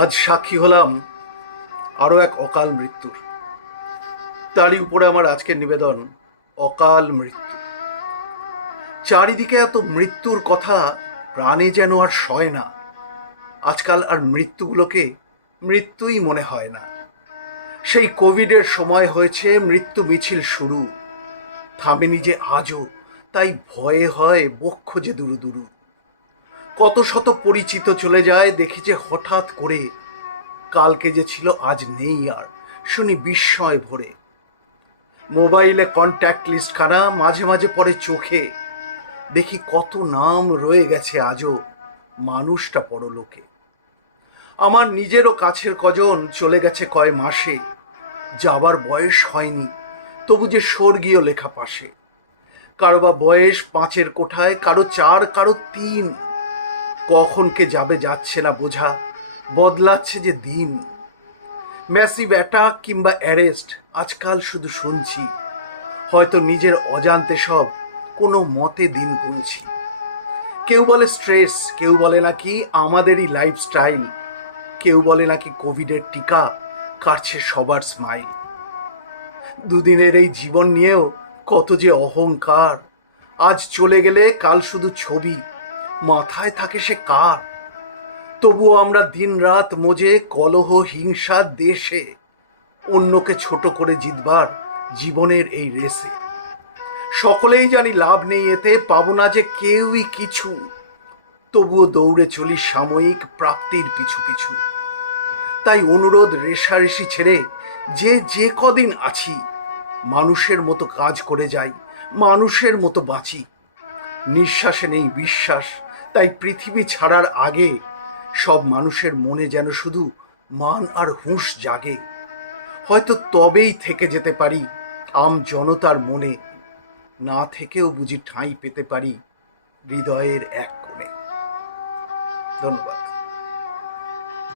আজ সাক্ষী হলাম আরও এক অকাল মৃত্যুর। তারই উপরে আমার আজকের নিবেদন, অকাল মৃত্যু। চারিদিকে এত মৃত্যুর কথা, প্রাণে যেন আর সয় না। আজকাল আর মৃত্যুগুলোকে মৃত্যুই মনে হয় না। সেই কোভিডের সময় হয়েছে মৃত্যু মিছিল শুরু, থামেনি যে আজও, তাই ভয়ে হয় বক্ষ যে দুরু দুরু। কত শত পরিচিত চলে যায়, দেখি যে হঠাৎ করে, কালকে যে ছিল আজ নেই আর, শুনি বিস্ময় ভরে। মোবাইলে কন্ট্যাক্ট লিস্টখানা মাঝে মাঝে পড়ে চোখে, দেখি কত নাম রয়ে গেছে আজও, মানুষটা পরলোকে। আমার নিজেরও কাছের কজন চলে গেছে কয় মাসে, যাবার বয়স হয়নি তবু যে স্বর্গীয় লেখা পাশে। কারো বা বয়স 5-এর কোঠায়, কারো 4, কারো 3। কখন কে যাবে যাচ্ছে না বোঝা, বদলাচ্ছে যে দিন। ম্যাসিভ অ্যাটাক কিংবা অ্যারেস্ট আজকাল শুধু শুনছি, হয়তো নিজের অজান্তে সব কোনো মতে দিন গুনছি। কেউ বলে স্ট্রেস, কেউ বলে নাকি আমাদেরই লাইফস্টাইল, কেউ বলে নাকি কোভিডের টিকা কাটছে সবার স্মাইল। দুদিনের এই জীবন নিয়েও কত যে অহংকার, আজ চলে গেলে কাল শুধু ছবি, মাথায় থাকে সে কার। তবুও আমরা দিনরাত মজে কলহ হিংসা দেশে, অন্যকে ছোট করে জিতবার জীবনের এই রেসে। সকলেই জানি লাভ নেই এতে, পাবো না যে কেউই কিছু, তবুও দৌড়ে চলি সাময়িক প্রাপ্তির পিছু পিছু। তাই অনুরোধ, রেষারেষি ছেড়ে যে কদিন আছি, মানুষের মতো কাজ করে যাই, মানুষের মতো বাঁচি। নিঃশ্বাসে নেই বিশ্বাস, তাই পৃথিবী ছাড়ার আগে সব মানুষের মনে যেন শুধু মান আর হুঁশ জাগে। হয়তো তবেই থেকে যেতে পারি আম জনতার মনে, না থেকেও বুঝি ঠাঁই পেতে পারি হৃদয়ের এক কোণে। ধন্যবাদ।